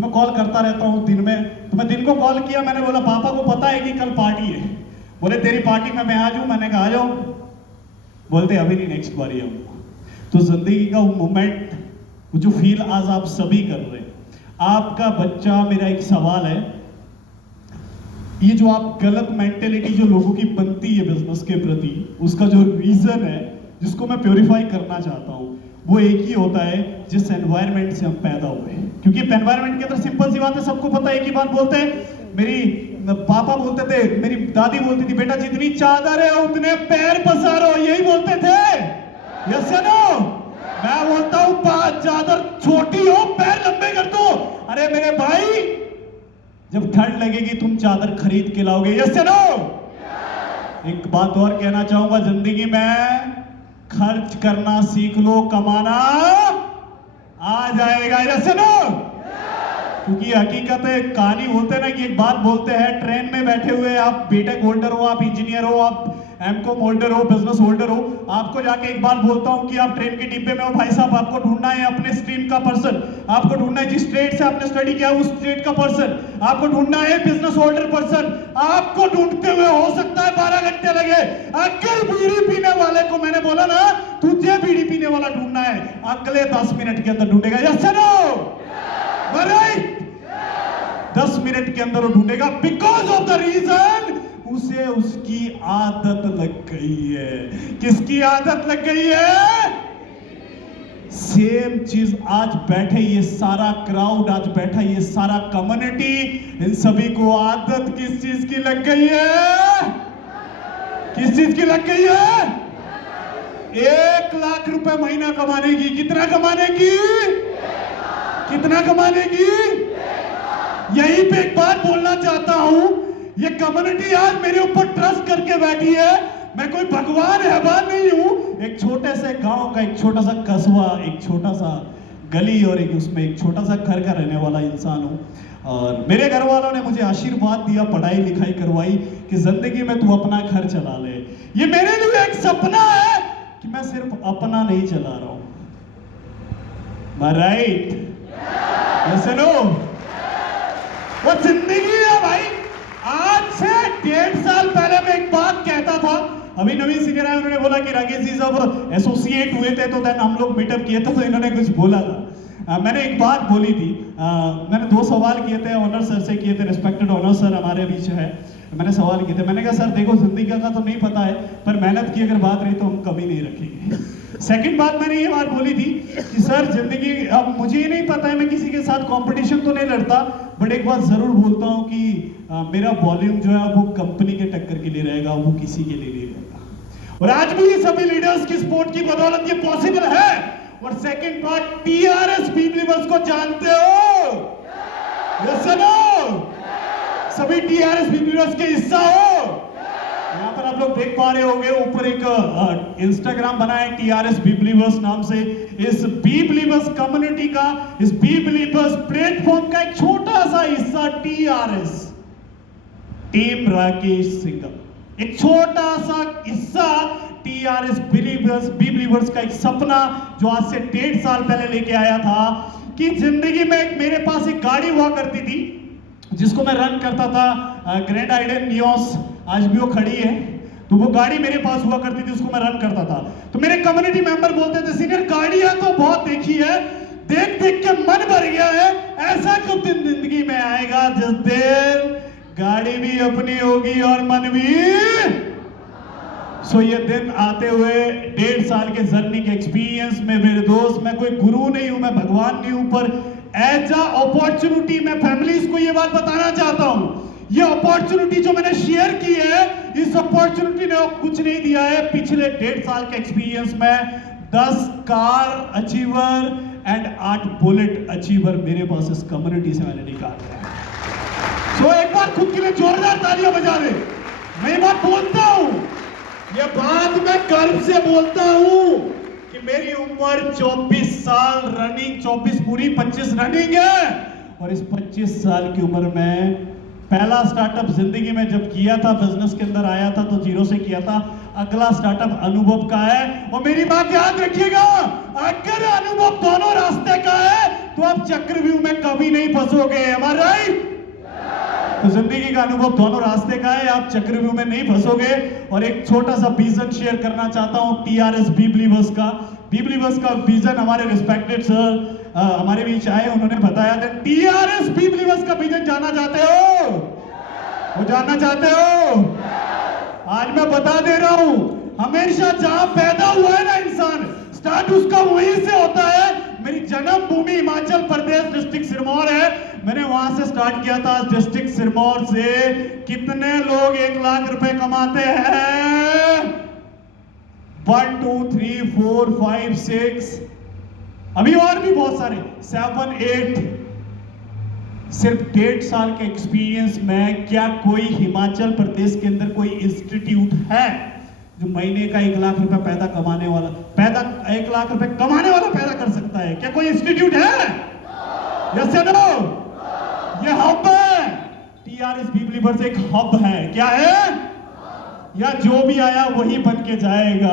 तो मैं कॉल करता रहता हूँ दिन में। तो मैं दिन को कॉल किया, मैंने बोला पापा को पता है कि कल पार्टी है? बोले तेरी पार्टी में मैं आ जाऊँ? मैंने कहा आ जाओ। बोलते अभी नहीं, नेक्स्ट बार ही आऊँगा। तो जिंदगी का वो मोमेंट, वो जो फील आज आप सभी कर रहे हैं, आपका बच्चा, मेरा एक सवाल है, ये जो आप गलत मेंटेलिटी जो लोगों की बनती है बिजनेस के प्रति, उसका जो रीजन है जिसको मैं प्योरीफाई करना चाहता हूं, वो एक ही होता है जिस एनवायरनमेंट से हम पैदा हुए। क्योंकि एनवायरनमेंट के अंदर सिंपल सी बात है, सबको पता है, एक ही बात बोलते हैं। मेरी पापा बोलते थे, मेरी दादी बोलती थी, बेटा जितनी चादर है उतने पैर पसारो, यही बोलते थे। यस या नो? मैं बोलता हूं चादर छोटी हो पैर लंबे कर दो। अरे मेरे भाई, जब ठंड लगेगी तुम चादर खरीद के लाओगे। यस या नो? एक बात और कहना चाहूंगा, जिंदगी में खर्च करना सीख लो, कमाना आ जाएगा। यस या नो? क्योंकि हकीकत है, कहानी बोलते हैं ना कि एक बात बोलते हैं, ट्रेन में बैठे हुए आप बीटेक होल्डर हो, आप इंजीनियर हो, आप एमकॉम होल्डर हो, बिजनेस होल्डर हो, आपको जाके एक बात बोलता हूं कि आप ट्रेन के डिब्बे में हो, भाई साहब आपको ढूंढना है अपने स्ट्रीम का पर्सन, आपको ढूंढना है जिस स्टेट से आपने स्टडी किया उस स्टेट का पर्सन, आपको ढूंढना है बिजनेस होल्डर पर्सन। आपको ढूंढते हुए हो सकता है 12 घंटे लगे। अगर बीड़ी पीने वाले को मैंने बोला ना तुझे बीड़ी पीने वाला ढूंढना है, अगले 10 मिनट के अंदर ढूंढेगा। यस या नो? राइट? 10 मिनट के अंदर वो ढूंढेगा, बिकॉज ऑफ द रीजन उसे उसकी आदत लग गई है। किसकी आदत लग गई है? सेम चीज आज बैठे ये सारा क्राउड, आज बैठा ये सारा कम्युनिटी, इन सभी को आदत किस चीज की लग गई है? किस चीज की लग गई है? 1 लाख रुपए महीना कमाने की। कितना कमाने की? कितना कमाने की? यहीं पे एक बात बोलना चाहता हूं, ये कम्युनिटी आज मेरे ऊपर ट्रस्ट करके बैठी है। मैं कोई भगवान हैवान नहीं हूं, एक छोटे से गांव का, एक छोटा सा कस्बा, एक छोटा सा गली और एक उसमें एक छोटा सा घर का रहने वाला इंसान हूं। और मेरे घर वालों ने मुझे आशीर्वाद दिया, पढ़ाई लिखाई करवाई कि जिंदगी में तू अपना घर चला ले। ये मेरे लिए एक सपना है कि मैं सिर्फ अपना नहीं चला रहा हूं। राइट? Yes no? वो जिंदगी है भाई। आज से 1.5 साल पहले मैं एक बात कहता था, अभी नवीन सीनियर आए, उन्होंने बोला कि राकेश जी जब एसोसिएट हुए थे तो देन हम लोग मीटअप किए थे, तो इन्होंने कुछ बोला था। मैंने एक बात बोली थी, मैंने 2 सवाल किए थे, ऑनर सर से किए थे, रिस्पेक्टेड ऑनर सर हमारे बीच है। मैंने सवाल किए थे, मैंने कहा सर देखो जिंदगी का तो नहीं पता है, पर मेहनत की अगर बात रही तो हम कभी नहीं रखेंगे। सेकंड बात मैंने ये बात बोली थी कि सर जिंदगी, अब मुझे ये नहीं पता है, मैं किसी के साथ कंपटीशन तो नहीं लड़ता, बट एक बात जरूर बोलता हूँ कि मेरा वॉल्यूम जो है वो कंपनी के टक्कर के लिए रहेगा, वो किसी के लिए नहीं रहेगा। और आज भी ये सभी लीडर्स की सपोर्ट की बदौलत ये पॉसिबल है। और सेकंड बात, टीआरएस बिलीवर्स को जानते हो? यस या नो? सभी टीआरएस बिलीवर्स के हिस्सा हो। यहाँ पर आप लोग देख पा रहे होंगे, ऊपर एक इंस्टाग्राम बना है टीआरएस बी बिलीवर्स नाम से। इस बी बिलीवर्स कम्युनिटी का, इस बी बिलीवर्स प्लेटफॉर्म का एक छोटा सा हिस्सा टीआरएस, टीम राकेश सिंघल, एक छोटा सा हिस्सा टीआरएस बिलीवर्स, बी बिलीवर्स का एक सपना जो आज से 1.5 साल पहले लेके आया था कि जिंदगी में मेरे पास एक गाड़ी हुआ करती थी जिसको मैं रन करता था, ग्रैंड आइडन नियोस, आज भी वो खड़ी है। तो वो गाड़ी मेरे पास हुआ करती थी, उसको मैं रन करता था। तो मेरे कम्युनिटी मेंबर बोलते थे सीनियर गाड़ियां तो बहुत देखी है, देख देख के मन भर गया है, ऐसा कब दिन जिंदगी में आएगा जिस दिन गाड़ी भी अपनी होगी और मन भी। सो ये दिन आते हुए 1.5 साल के जर्नी के एक्सपीरियंस में मेरे दोस्त, मैं कोई गुरु नहीं हूं, मैं भगवान नहीं हूं, पर एज अ अपॉर्चुनिटी मैं फैमिलीज को ये बात बताना चाहता हूं, ये अपॉर्चुनिटी जो मैंने शेयर की है, इस अपॉर्चुनिटी ने कुछ नहीं दिया है। पिछले 1.5 साल के एक्सपीरियंस में 10 car achiever and 8 bullet achiever मेरे पास इस कम्युनिटी से मैंने निकाला है। तो एक बार खुद के लिए जोरदार तालियां बजा दे। मैं ये बात बोलता हूं, ये बात मैं गर्व से बोलता हूं कि मेरी उम्र 24 साल रनिंग, 24 पूरी 25 रनिंग है। और इस 25 साल की उम्र में पहला स्टार्टअप जिंदगी में जब किया था, बिजनेस के अंदर आया था तो 0 से किया था। अगला स्टार्टअप अनुभव का है। और मेरी बात याद रखिएगा, अगर अनुभव दोनों रास्ते का है तो तो आप चक्रव्यूह में कभी नहीं फंसोगे। हमारा राइट? तो जिंदगी का अनुभव दोनों रास्ते का है, आप चक्रव्यूह में नहीं फंसोगे। और एक छोटा सा विजन शेयर करना चाहता हूं टीआरएस बी बिलीवर्स का। बी बिलीवर्स का विजन हमारे रिस्पेक्टेड सर हमारे बीच आए, उन्होंने बताया था। टीआरएस बी बिलीवर्स का विजन जानना चाहते हो? वो जानना चाहते हो? आज मैं बता दे रहा हूं, हमेशा जहां पैदा हुआ है ना इंसान, स्टार्ट उसका वहीं से होता है। मेरी जन्मभूमि हिमाचल प्रदेश डिस्ट्रिक्ट सिरमौर है, मैंने वहां से स्टार्ट किया था। डिस्ट्रिक्ट सिरमौर से कितने लोग 1 लाख रुपए कमाते हैं? 1 2 3 4 5 6, अभी और भी बहुत सारे 7 8। सिर्फ 1.5 साल के एक्सपीरियंस में क्या कोई हिमाचल प्रदेश के अंदर कोई इंस्टीट्यूट है जो महीने का 1 लाख रुपए 1 लाख रुपए कमाने वाला पैदा कर सकता है? क्या कोई इंस्टीट्यूट है? यस या नो? ये हब है। टीआरएस बी बिलीवर्स एक हब है। क्या है? या जो भी आया वही बन के जाएगा।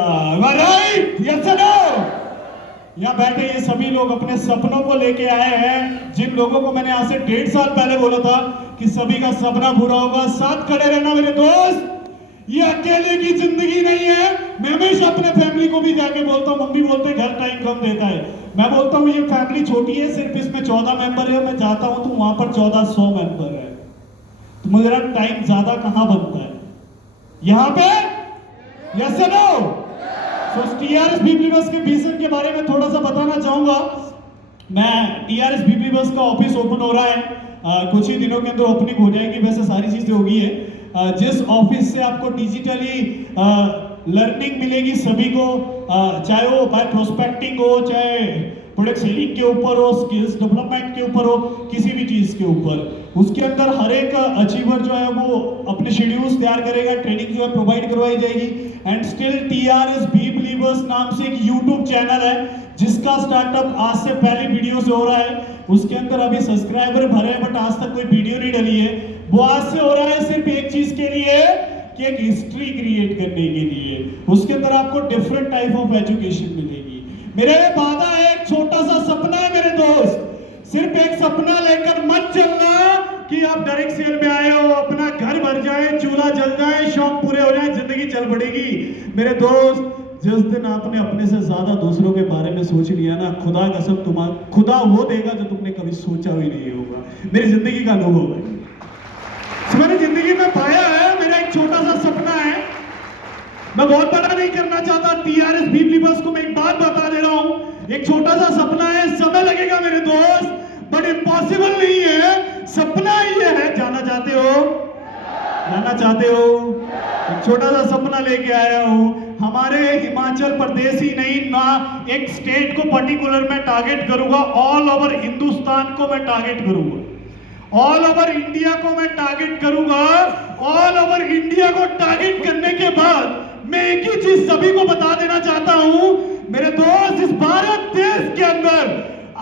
राइट? यस या नो? यहाँ बैठे ये सभी लोग अपने सपनों को लेके आए हैं, जिन लोगों को मैंने आज से 1.5 साल पहले बोला था कि सभी का सपना पूरा होगा। साथ खड़े रहना मेरे दोस्त, ये अकेले की जिंदगी नहीं है। मैं हमेशा अपने फैमिली को भी जाके बोलता हूँ, मम्मी बोलते हैं घर टाइम कम देता है, मैं बोलता हूँ ये फैमिली छोटी है, सिर्फ इसमें 14 मेंबर है। मैं जाता हूँ तो वहां पर 1400 मेंबर है, तो मेरा टाइम ज्यादा कहां बनता है? यहाँ पे? यस या नो? टीआरएस बी बिलीवर्स के विजन के बारे में थोड़ा सा बताना चाहूंगा मैं। टीआरएस बी बिलीवर्स का ऑफिस ओपन हो रहा है, कुछ ही दिनों के अंदर ओपनिंग हो जाएगी, वैसे सारी चीजें हो गई है। जिस ऑफिस से आपको डिजिटली लर्निंग मिलेगी सभी को, चाहे वो बाय प्रोस्पेक्टिंग हो, चाहे प्रोडक्ट सेलिंग के ऊपर हो, स्किल्स डेवलपमेंट के ऊपर हो, किसी भी चीज के ऊपर, उसके अंदर हर एक अचीवर जो है वो अपने शेड्यूल्स तैयार करेगा, ट्रेनिंग जो है प्रोवाइड करवाई जाएगी। And still TRS B believers नाम से एक यूट्यूब चैनल है जिसका स्टार्टअप आज से पहले वीडियो से हो रहा है। उसके अंदर अभी सब्सक्राइबर भरे हैं बट आज तक कोई वीडियो नहीं डली है। वो आज से हो रहा है सिर्फ एक चीज के लिए कि एक हिस्ट्री क्रिएट करने के लिए। उसके अंदर आपको डिफरेंट टाइप ऑफ एजुकेशन मिलेगी। मेरा ये वादा है, एक छोटा सा सपना है मेरे दोस्त, सिर्फ एक सपना लेकर मत चलना कि आप डायरेक्ट सेल में आए हो, अपना घर भर जाए, चूल्हा जल जाए, शौक पूरे हो जाए, जिंदगी चल पड़ेगी। मेरे दोस्त, जिस दिन आपने अपने से ज्यादा दूसरों के बारे में सोच लिया ना, खुदा कसम तुम्हारा खुदा वो देगा जो तुमने कभी सोचा भी नहीं होगा। मेरी जिंदगी का अनुभव है, मैंने जिंदगी में पाया है। मेरा एक छोटा सा सपना है, मैं बहुत बड़ा नहीं करना चाहता। टीआरएस बी बिलीवर्स को मैं एक बात बता दे रहा हूं, एक छोटा सा सपना है, समय लगेगा मेरे दोस्त, बट इम्पॉसिबल नहीं है। सपना ये है, जाना चाहते हो? जाना चाहते हो? एक छोटा सा सपना लेके आया हूं। हमारे हिमाचल प्रदेश ही नहीं ना, एक स्टेट को पर्टिकुलर मैं टारगेट करूंगा, ऑल ओवर हिंदुस्तान को मैं टारगेट करूंगा, ऑल ओवर इंडिया को मैं टारगेट करूंगा। ऑल ओवर इंडिया को टारगेट करने के बाद मैं एक ही चीज सभी को बता देना चाहता हूं मेरे दोस्त, इस भारत देश के अंदर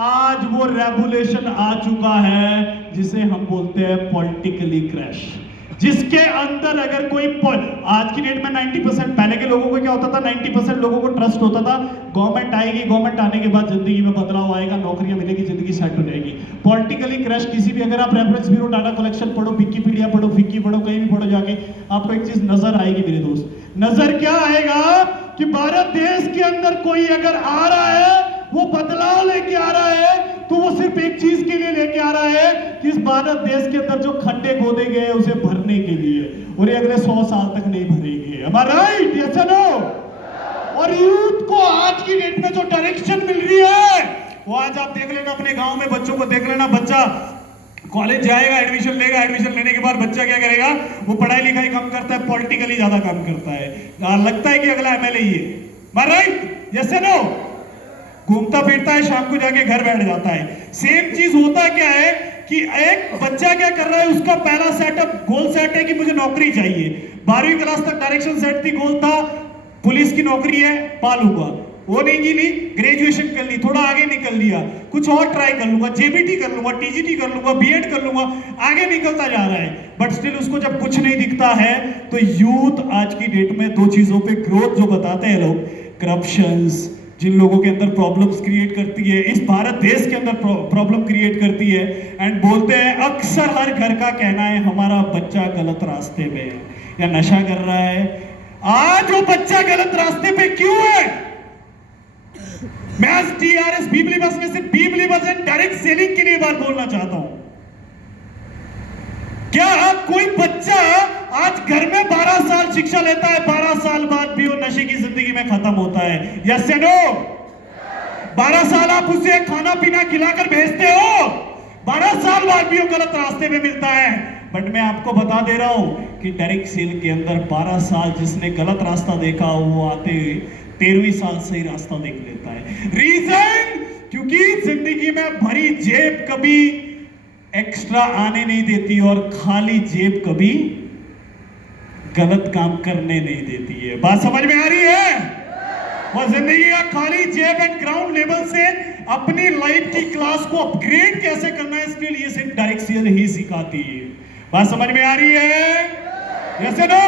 आज वो रेवोल्यूशन आ चुका है जिसे हम बोलते हैं पॉलिटिकली क्रैश, जिसके अंदर अगर कोई आज की डेट में 90%, पहले के लोगों को क्या होता था, 90% लोगों को ट्रस्ट होता था गवर्नमेंट आएगी, गवर्नमेंट आने के बाद जिंदगी में बदलाव आएगा, नौकरियां मिलेगी, जिंदगी सेट हो जाएगी। पॉलिटिकली क्रैश किसी भी, अगर आप रेफरेंस ब्यूरो, डाटा कलेक्शन पढ़ो, विकिपीडिया पढ़ो, फिक्की पढ़ो, कहीं भी पढ़ो जाके, आपको एक चीज नजर आएगी मेरे दोस्त। नजर क्या आएगा कि भारत देश के अंदर कोई अगर आ रहा है, वो बदलाव लेके आ रहा है, तो वो सिर्फ एक चीज के लिए लेके आ रहा है कि इस भारत देश के अंदर जो खड्डे खोदे गए उसे भरने के लिए, और ये अगले 100 साल तक नहीं भरेंगे। Am I right? Yes or no? और यूथ को आज की डेट में जो डायरेक्शन मिल रही है, वो आज आप देख लेना अपने गांव में, बच्चों को देख लेना, बच्चा कॉलेज जाएगा, एडमिशन लेगा, एडमिशन लेने के बाद बच्चा क्या करेगा, वो पढ़ाई लिखाई कम करता है, पॉलिटिकली ज्यादा काम करता है, लगता है कि अगला एमएलए ही है। Am I right? Yes or no? घूमता फिरता है, शाम को जाके घर बैठ जाता है। सेम चीज होता क्या है कि एक बच्चा क्या कर रहा है, उसका पहला सेटअप गोल सेट है कि मुझे नौकरी चाहिए, 12वीं क्लास तक डायरेक्शन सेट थी, गोल था पुलिस की नौकरी है, पालूंगा, वो नहीं की नहीं, ग्रेजुएशन कर ली, थोड़ा आगे निकल लिया, कुछ और ट्राई कर लूंगा, जेबीटी कर लूंगा, टीजीटी कर लूंगा, बीएड कर लूंगा, आगे निकलता जा रहा है, बट स्टिल उसको जब कुछ नहीं दिखता है, तो यूथ आज की डेट में दो चीजों पे ग्रोथ जो बताते हैं लोग, करप्शंस, जिन लोगों के अंदर प्रॉब्लम्स क्रिएट करती है, इस भारत देश के अंदर प्रॉब्लम क्रिएट करती है। एंड बोलते हैं अक्सर हर घर का कहना है हमारा बच्चा गलत रास्ते पे है या नशा कर रहा है। आज वो बच्चा गलत रास्ते पे क्यों है? मैं आज टीआरएस बी बिलीवर्स में से B believers and direct selling के लिए बात बोलना चाहता हूं। क्या कोई बच्चा आज घर में 12 साल शिक्षा लेता है, 12 साल बाद भी वो नशे की जिंदगी में खत्म होता है? यस या नो? 12 साल आप उसे खाना पीना खिलाकर भेजते हो, 12 साल बाद भी वो गलत रास्ते में मिलता है। बट मैं आपको बता दे रहा हूं कि डायरेक्ट सेल के अंदर 12 साल जिसने गलत रास्ता देखा वो आते 13वीं साल सही रास्ता देख लेता है। रीजन क्योंकि जिंदगी में भरी जेब कभी एक्स्ट्रा आने नहीं देती और खाली जेब कभी गलत काम करने नहीं देती है। बात समझ में आ रही है? और जिंदगी का खाली जेब एंड ग्राउंड लेवल से अपनी लाइफ की क्लास को अपग्रेड कैसे करना है, इसके लिए सिर्फ डायरेक्ट सेल ही सिखाती है। बात समझ में आ रही है? यस या नो?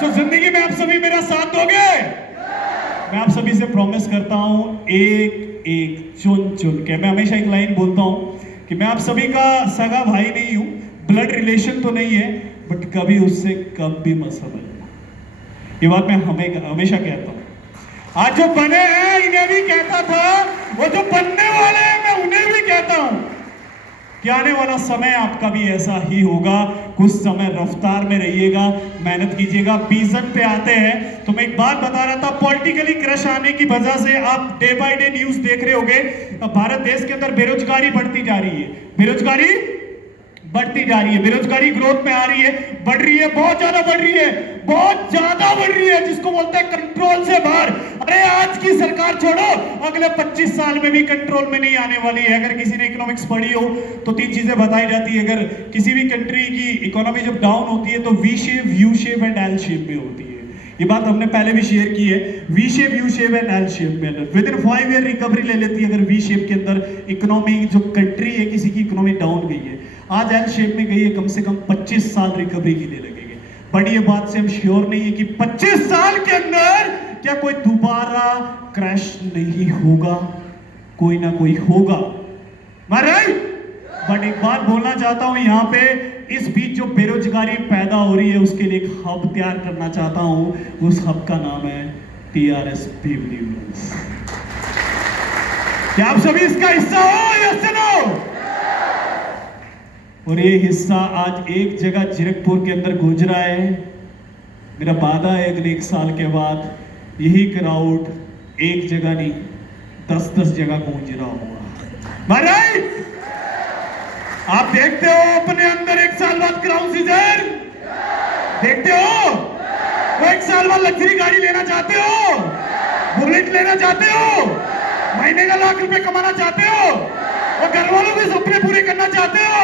सो जिंदगी में आप सभी मेरा साथ दोगे? मैं आप सभी से प्रॉमिस करता हूं, एक एक चुन चुन के। मैं हमेशा एक लाइन बोलता हूं कि मैं आप सभी का सगा भाई नहीं हूं, ब्लड रिलेशन तो नहीं है, बट कभी उससे कम भी मत समझना। ये बात मैं हमेशा कहता हूं। आज जो बने हैं इन्हें भी कहता था, वो जो बनने वाले हैं मैं उन्हें भी कहता हूं कि आने वाला समय आपका भी ऐसा ही होगा। कुछ समय रफ्तार में रहिएगा, मेहनत कीजिएगा। विजन पे आते हैं तो मैं एक बात बता रहा था, पॉलिटिकली क्रश आने की वजह से आप डे बाय डे न्यूज देख रहे होंगे, भारत देश के अंदर बेरोजगारी बढ़ती जा रही है, बेरोजगारी बढ़ती जा रही है, बेरोजगारी ग्रोथ में आ रही है, बढ़ रही है, बहुत ज्यादा बढ़ रही है, बहुत ज्यादा बढ़ रही है, जिसको बोलते हैं कंट्रोल से बाहर। अरे आज की सरकार छोड़ो, अगले 25 साल में भी कंट्रोल में नहीं आने वाली है। अगर किसी ने इकोनॉमिक्स पढ़ी हो तो 3 चीजें बताई जाती है। अगर किसी भी कंट्री की इकोनॉमी जब डाउन होती है तो V shape, U shape and L shape में होती है। ये बात हमने पहले भी शेयर की है, V shape, U shape and L shape में। विद इन 5 ईयर रिकवरी ले लेती है अगर वी शेप के अंदर इकोनॉमी, जो कंट्री है किसी की इकोनॉमी डाउन गई है। आज एल शेप में गई है, कम से कम 25 साल रिकवरी के लिए लगेंगे। बट ये बात से हम श्योर नहीं है कि 25 साल के अंदर क्या कोई दोबारा क्रैश नहीं होगा, कोई ना कोई होगा। राइट? बट एक बात बोलना चाहता हूं यहां पे, इस बीच जो बेरोजगारी पैदा हो रही है उसके लिए एक हब तैयार करना चाहता हूं। उस हब का नाम है टीआरएस बी बिलीवर्स। क्या आप सभी इसका हिस्सा हो? यस या नो? और ये हिस्सा आज एक जगह जीरकपुर के अंदर गूंज रहा है। मेरा वादा है अगले 1 साल के बाद यही क्राउड एक जगह नहीं 10-10 जगह गूंज रहा होगा। राइट? आप देखते हो अपने अंदर 1 साल बाद क्राउन सीजर देखते हो? वो 1 साल बाद लग्जरी गाड़ी लेना चाहते हो, बुलेट लेना चाहते हो, महीने का लाख रुपए कमाना चाहते हो, और घर वालों के सपने पूरे करना चाहते हो,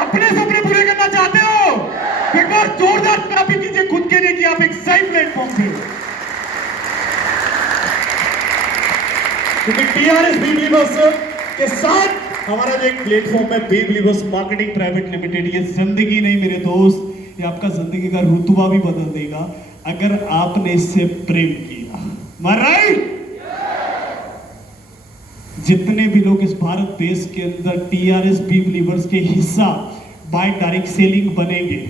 अपने सपने पूरे करना चाहते हो? एक बार जोरदार क्लैप कीजिए खुद के लिए कि आप एक सही प्लेटफॉर्म पे। क्योंकि टीआरएस बी बिलीवर्स के साथ हमारा जो एक प्लेटफॉर्म है, B believers marketing private limited, ये जिंदगी नहीं मेरे दोस्त, ये आपका जिंदगी का रुतबा भी बदल देगा अगर आपने इससे प्रेम किया। राइट? जितने भी लोग इस भारत देश के अंदर टीआरएस बी बिलीवर्स के हिस्सा बाय डायरेक्ट सेलिंग बनेंगे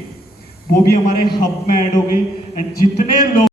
वो भी हमारे हब में ऐड होंगे। एंड जितने लोग